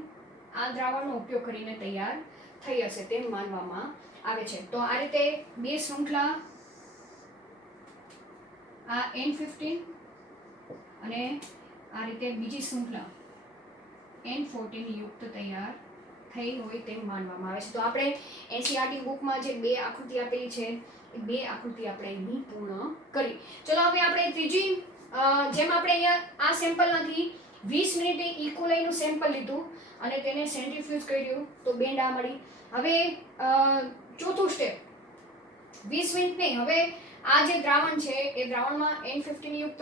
આ દ્રાવણનો ઉપયોગ કરીને તૈયાર થઈ હશે તેમ માનવામાં આવે છે. તો આ રીતે બે શૃંખલા, આ N15 અને આ રીતે બીજી શૃંખલા N14 યુક્ત તૈયાર થઈ હોય તેમ માનવામાં આવે છે. તો આપણે NCERT બુકમાં જે બે આકૃતિ આપેલી છે એ બે આકૃતિ આપણે અહીં પૂર્ણ કરી. ચલો હવે આપણે ત્રીજી, જેમ આપણે અહીંયા આ સેમ્પલમાંથી 20 મિનિટે ઇકોલાઈનું સેમ્પલ લીધું અને તેને સેન્ટ્રીફ્યુજ કર્યું તો બેન્ડ આ મળી. હવે ચોથું સ્ટેપ, 20 મિનિટ નહીં, હવે આ જે દ્રાવણ છે એ દ્રાવણમાં N15 યુક્ત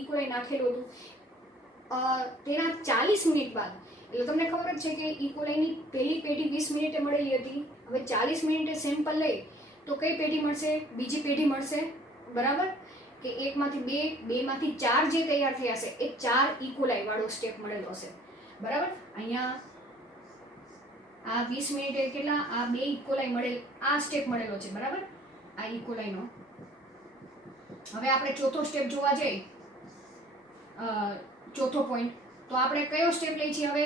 ઇકોલાઈ નાખેલું હતું. તેના 40 મિનિટ બાદ, એટલે તમને ખબર જ છે કે ઇકોલાઈની પહેલી પેઢી 20 મિનિટે મળેલી હતી. હવે 40 મિનિટે સેમ્પલ લઈ તો કઈ પેઢી મળશે? બીજી પેઢી મળશે, બરાબર. કે એકમાંથી બે, બેમાંથી ચાર જે તૈયાર થયા હશે એ 4 ઇકોલાઈ વાળો સ્ટેપ મળેલો હશે, બરાબર. અહીંયા આ 20 મિનિટે કેટલા? આ બે ઇકોલાઈ મળેલ, આ સ્ટેપ મળેલો છે, બરાબર, આ ઇકોલાઈનો. હવે આપણે ચોથો સ્ટેપ જોવા જઈએ, ચોથો પોઈન્ટ, તો આપણે કયો સ્ટેપ લઈએ છીએ? હવે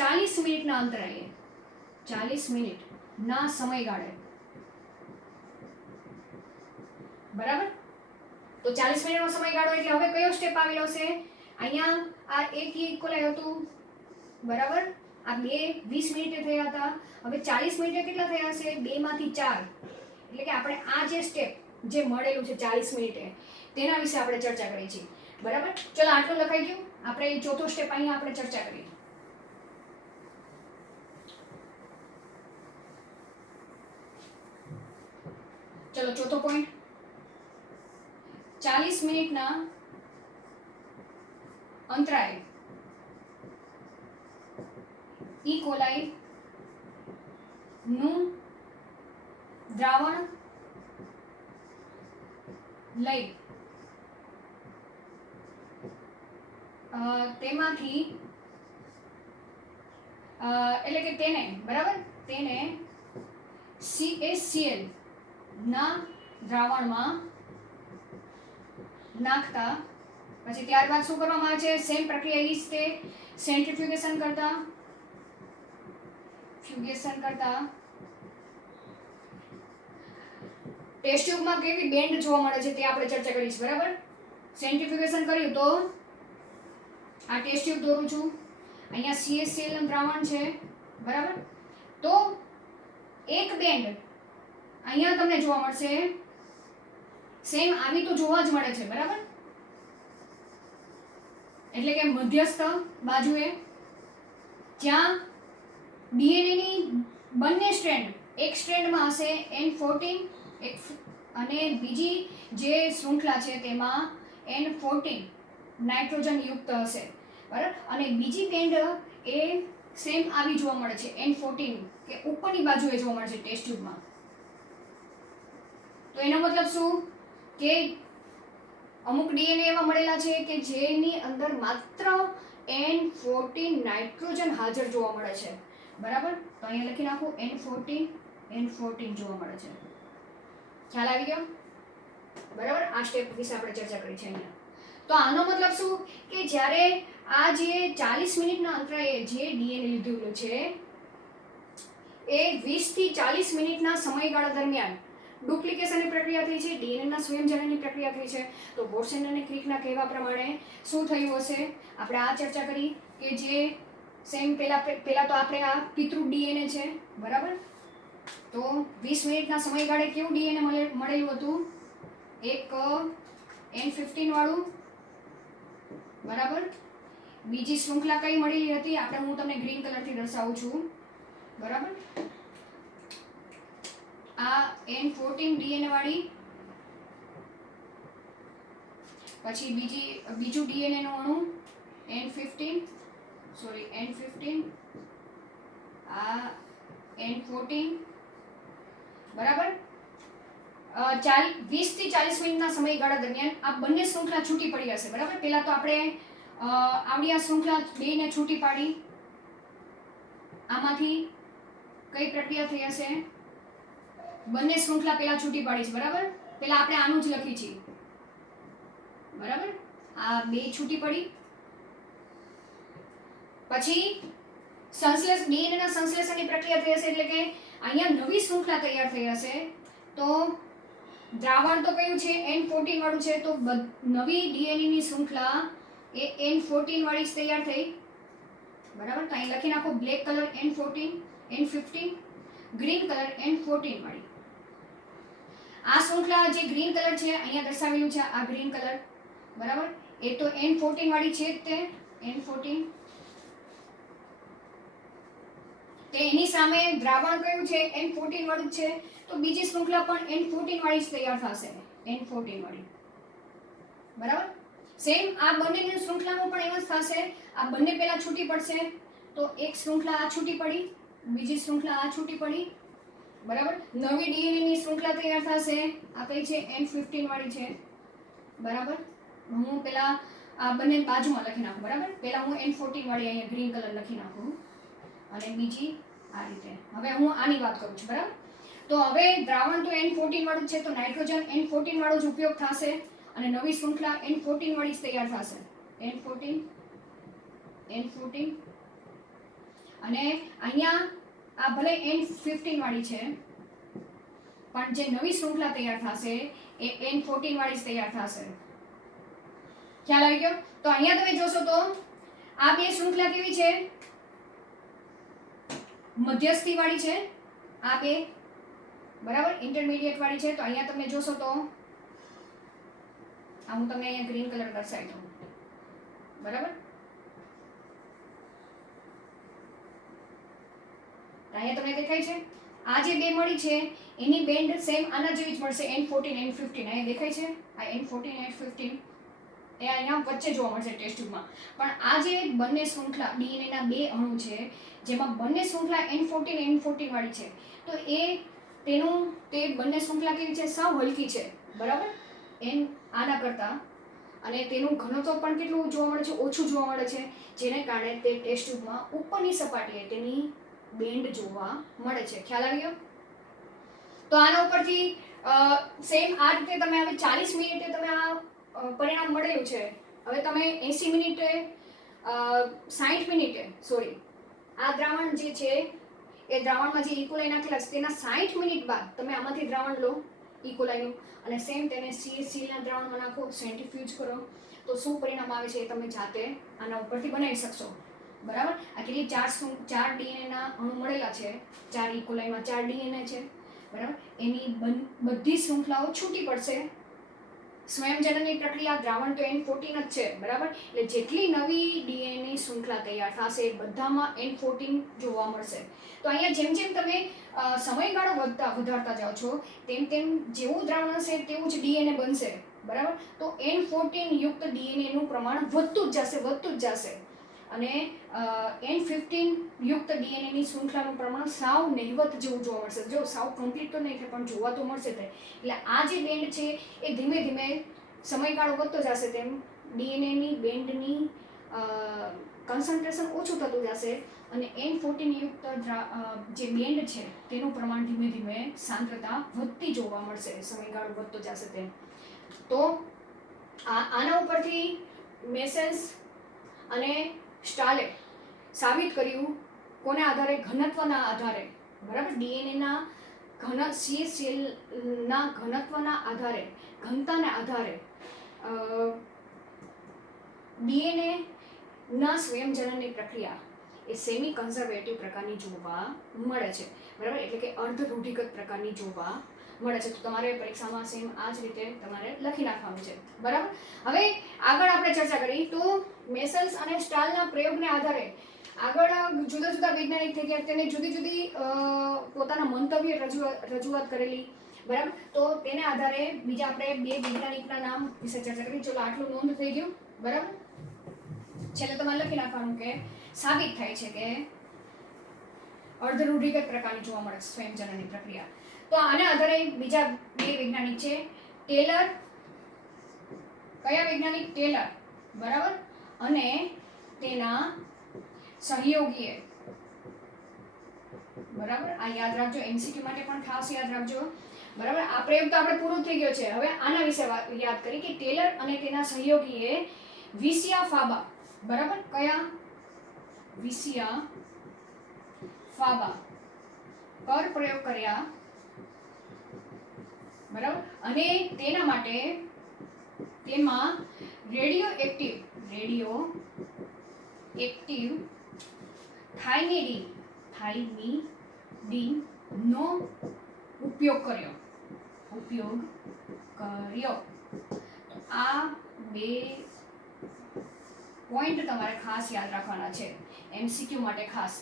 40 મિનિટના અંતરાલે, 40 મિનિટના સમયગાળે, બરાબર. તો 40 મિનિટનો સમયગાળો એટલે હવે કયો સ્ટેપ આવેલો છે? અહીંયા આ એક ઇકોલાઈ હતું, બરાબર. આ બે 20 મિનિટે થયા હતા. હવે 40 મિનિટે કેટલા થયા હશે? 2 માંથી 4. એટલે કે આપણે આ જે સ્ટેપ જે મળેલું છે 40 મિનિટે તેના વિશે આપણે ચર્ચા કરી છે, બરાબર. ચલો આટલું લખાઈ ગયું. આપણે ચોથો સ્ટેપ અહીંયા આપણે ચર્ચા કરીએ. ચલો ચોથો પોઈન્ટ, 40 મિનિટના અંતરાએ ઈ કોલાઈ નું દ્રાવણ લઈ તેમાંથી એટલે કે તેને બરાબર તેને CaCl ના દ્રાવણમાં નાખતા પછી ત્યારબાદ શું કરવામાં આવે છે સેમ પ્રક્રિયા ઈ જ તે સેન્ટ્રીફ્યુગેશન કરતા ટેસ્ટ ટ્યુબમાં કેવી બેન્ડ જોવા મળે છે તે આપણે ચર્ચા કરીશું બરાબર સેન્ટ્રીફ્યુગેશન કર્યું તો આ ટેસ્ટ ટ્યુબ દોરું છું અહીંયા CaCl નું દ્રાવણ છે બરાબર તો એક બેન્ડ અહીંયા તમને જોવા મળશે સેમ આવી તો જોવા જ મળે છે બરાબર એટલે કે મધ્યસ્થ બાજુએ જ્યાં DNA ની બંને સ્ટ્રેન્ડ એક સ્ટ્રેન્ડમાં હશે N14 અને બીજી જે શૃંખલા છે તેમાં N14 નાઇટ્રોજન યુક્ત હશે બરાબર અને બીજી બેન્ડ એ સેમ આવી જોવા મળે છે N14 કે ઉપરની બાજુએ જોવા મળે છે ટેસ્ટ ટ્યુબમાં તો એનો મતલબ શું કે અમુક DNA એવા મળેલા છે કે જેની અંદર માત્ર N14 નાઇટ્રોજન હાજર જોવા મળે છે બરાબર તો અહીંયા લખી નાખું N14 જોવા મળે છે ખ્યાલ આવી ગયો બરાબર આ સ્ટેપ વિશે આપણે ચર્ચા કરી છે અહીંયા તો આનો મતલબ શું કે જ્યારે આ જે 40 મિનિટના અંતરાએ જે DNA લીધેલું છે એ 20 થી 40 મિનિટના સમયગાળા દરમિયાન ડુપ્લિકેશનની પ્રક્રિયા થઈ છે DNA સ્વયંજનનની પ્રક્રિયા થઈ છે તો બોર્સેન અને ક્રિકના કહેવા પ્રમાણે શું થયું હશે આપણે આ ચર્ચા કરી કે જે સેમ પહેલા તો આપણે આ પિતૃ DNA છે બરાબર તો 20 મિનિટના સમયગાળે કેવું DNA મળેલું હતું એક N15 વાળું બરાબર બીજી શૃંખલા કઈ મળેલી હતી આપણે હું તમને ગ્રીન કલરથી દર્શાવું છું બરાબર આ N14 DNA વાળી પછી બીજું DNA નું અણુ N15 આ N14 બરાબર 20 થી 40 મિનિટના સમયગાળા દરમિયાન આ બંને શૃંખલા છૂટી પડી હશે બરાબર પહેલા તો આપણે આવડી આ શૃંખલા બેને છૂટી પાડી આમાંથી કઈ પ્રક્રિયા થઈ હશે બંને શૃંખલા પહેલા છૂટી પાડી છે બરાબર પહેલા આપણે આનું જ લખી છે બરાબર આ બે છૂટી પડી પછી DNA ના સંશ્લેષણની પ્રક્રિયા થઈ હશે એટલે કે અહીંયા નવી શૃંખલા તૈયાર થઈ હશે તો દ્રાવણ તો કયું છે N14 વાળું છે તો નવી DNA ની શૃંખલા એ N14 વાળી જ તૈયાર થઈ બરાબર તો અહીં લખી નાખો black colour N15 green colour N14 વાળી આ શૃંખલા જે ગ્રીન કલર છે અહીંયા દર્શાવેલું છે આ ગ્રીન કલર બરાબર એ તો N14 વાળી છે જ તે N14 તે એની સામે દ્રાવણ કયું છે N14 વાળું છે તો બીજી શૃંખલા પણ N14 વાળી જ તૈયાર થશે N14 વાળી બરાબર સેમ આ બંનેની શૃંખલામાં પણ એમ જ થશે આ બંને પહેલા છૂટી પડશે તો એક શૃંખલા આ છૂટી પડી બીજી શૃંખલા આ છૂટી પડી બરાબર નવી DNA ની શૃંખલા તૈયાર થશે આ કઈ છે N15 વાળી છે બરાબર હું પહેલા આ બંને બાજુમાં લખી નાખું બરાબર પહેલા હું N14 વાળી અહીંયા ગ્રીન કલર લખી નાખું અને બીજી આ રીતે હવે હું આની વાત કરું છું બરાબર તો હવે દ્રાવણ તો N14 વાળું છે તો નાઇટ્રોજન N14 વાળો જ ઉપયોગ થશે અને નવી શૃંખલા N14 વાળી જ તૈયાર થશે N14 અને અહીંયા આ ભલે N15 વાળી છે પણ જે નવી શૃંખલા તૈયાર થશે એ N14 વાળી જ તૈયાર થશે ખ્યાલ આવી ગયો તો અહીંયા તમે જોશો તો આ બે શૃંખલા કેવી છે મધ્યસ્થી વાળી છે આ બે બરાબર ઇન્ટરમીડિયેટ વાળી છે તો અહીંયા તમે જોશો તો આ હું તમને અહીંયા ગ્રીન કલર દર્શાવી દઉં બરાબર અહીંયા તમને દેખાય છે આ જે બે મળી છે એની બેન્ડ સેમ આના જેવી જ મળશે N14 N15 અહીંયા દેખાય છે આ N14 N15 એ અહીંયા વચ્ચે જોવા મળશે ટેસ્ટ ટ્યુબમાં. પણ આ જે બંને શૃંખલા ડીએનએના બે અણુ છે જેમાં બંને શૃંખલા N14 N14 વાળી છે, તો તે બંને શૃંખલા કેવી છે? સાવ હલકી છે, બરાબર, એન આના કરતાં, અને તેનું ઘનત્વ પણ કેટલું જોવા મળે છે? ઓછું જોવા મળે છે, જેને કારણે તે ટેસ્ટ ટ્યુબમાં ઉપરની સપાટીએ તેની બેન્ડ જોવા મળે છે. ખ્યાલ આવી ગયો? તો આના ઉપરથી સેમ આ રીતે તમે હવે 40 મિનિટે તમે આ પરિણામ મળેલું છે. હવે તમે 80 મિનિટે 60 મિનિટે આ દ્રાવણ જે છે એ દ્રાવણમાં જે ઇકોલાઈ નાખેલા છે તેના 60 મિનિટ બાદ તમે આમાંથી દ્રાવણ લો ઇકોલાઈનું અને સેમ તેને CaCl ના દ્રાવણમાં નાખો, સેન્ટ્રીફ્યુજ કરો, તો શું પરિણામ આવે છે એ તમે જાતે આના ઉપરથી બનાવી શકશો, બરાબર. આ કેટલી 4 ડીએનએના અણુ મળેલા છે, 4 ઇકોલાઈમાં 4 ડીએનએ છે, બરાબર. એની બધી શૃંખલાઓ છૂટી પડશે. સ્વયંજનનની પ્રક્રિયા દ્રાવણ તો N14 જ છે, બરાબર. એટલે જેટલી નવી ડીએનએ શૃંખલા તૈયાર થશે બધામાં N14 જોવા મળશે. તો અહીંયા જેમ જેમ તમે સમયગાળો વધારતા જાઓ છો તેમ તેમ જેવું દ્રાવણ હશે તેવું જ ડીએનએ બનશે, બરાબર. તો N14 યુક્ત ડીએનએનું પ્રમાણ વધતું જ જશે અને N15 યુક્ત ડીએનએની શૃંખલાનું પ્રમાણ સાવ નહિવત જેવું જોવા મળશે. જો સાવ કમ્પ્લીટ તો નહીં થાય પણ જોવા તો મળશે તે. એટલે આ જે બેન્ડ છે એ ધીમે ધીમે સમયગાળો વધતો જશે તેમ ડીએનએની બેન્ડની કન્સન્ટ્રેશન ઓછું થતું જશે અને N14 યુક્ત જે બેન્ડ છે તેનું પ્રમાણ ધીમે ધીમે સાંદ્રતા વધતી જોવા મળશે સમયગાળો વધતો જશે તેમ. તો આના ઉપરથી મેસેલ્સ અને સ્ટાલે સાબિત કર્યું કોના આધારે? ઘનત્વના આધારે, બરાબર. ડીએનએના CaCl ના ઘનત્વના આધારે, ઘનતાના આધારે ડીએનએ ના સ્વયંજનનની પ્રક્રિયા એ સેમી કન્ઝર્વેટિવ પ્રકારની જોવા મળે છે, બરાબર. એટલે કે અર્ધ રૂઢિગત પ્રકારની જોવા મળે છે. તો તમારે પરીક્ષામાં સેમ આ જ રીતે તમારે લખી નાખવાનું છે, બરાબર. હવે આગળ આપણે ચર્ચા કરી તો મેસલ્સ અને સ્ટાલના પ્રયોગને આધારે આગળ જુદા જુદા વૈજ્ઞાનિક થઈ ગયા, તેને જુદી જુદી પોતાના મંતવ્ય રજૂઆત કરેલી, બરાબર. તો તેના આધારે બીજા આપણે 2 વૈજ્ઞાનિકના નામ વિશે ચર્ચા કરી. ચલો આટલું નોંધ થઈ ગયું, બરાબર. છેલ્લે તમારે લખી નાખવાનું કે સાબિત થાય છે કે અર્ધ રૂઢિગત પ્રકારની જોવા મળે છે સ્વયંજનનની પ્રક્રિયા. તો આના આધારે બીજા 2 વૈજ્ઞાનિક છે ટેલર, કયા વૈજ્ઞાનિક? ટેલર, બરાબર, અને તેના સહયોગીએ, બરાબર. આ યાદ રાખજો, MCQ માટે પણ ખાસ યાદ રાખજો, બરાબર. આ પ્રયોગ તો આપણે પૂરો થઈ ગયો છે. હવે આના વિશે યાદ કરી કે ટેલર અને તેના સહયોગીએ વિસિયા ફાબા, બરાબર, કયા? વિસિયા ફાબા પર પ્રયોગ કર્યા, બરાબર. અને તેના માટે તેમાં રેડિયો એક્ટિવ થાઇમિડીન નો ઉપયોગ કર્યો. આ 2 પોઈન્ટ તમારે ખાસ યાદ રાખવાના છે MCQ માટે ખાસ,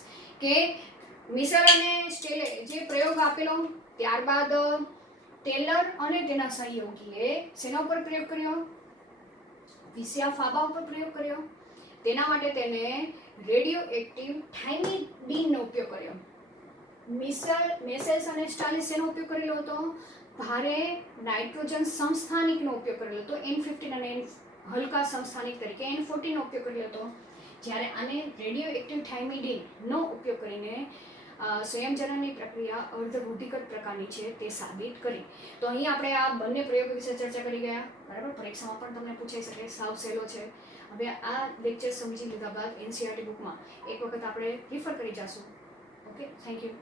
કે મિસર અને સ્ટેલે જે પ્રયોગ આપેલો ત્યારબાદ ટેલર અને તેના સહયોગીએ શેના ઉપર પ્રયોગ કર્યો? વિસિયા ફાબા ઉપર પ્રયોગ કર્યો. તેના માટે તેને રેડિયો એક્ટિવ થાઇમિડીનનો ઉપયોગ કર્યો. મેસેલ્સ અને સ્ટાલે શેનો ઉપયોગ કરેલો હતો? ભારે નાઇટ્રોજન સમસ્થાનિકનો ઉપયોગ કરેલો હતો. N15 અને હલકા સમસ્થાનિક તરીકે N14 નો ઉપયોગ કરેલો હતો. જ્યારે આને રેડિયો એક્ટિવ થાઇમિડીનનો ઉપયોગ કરીને સંયમજનનની પ્રક્રિયા અર્ધ રૂઢિગત પ્રકારની છે તે સાબિત કરી. તો અહીં આપણે આ બંને પ્રયોગો વિશે ચર્ચા કરી ગયા, બરાબર. પરીક્ષામાં પણ તમને પૂછાઈ શકે, સાવ સહેલો છે. હવે આ લેક્ચર સમજી લીધા બાદ NCERT બુકમાં એક વખત આપણે રિફર કરી જશું. Okay, thank you.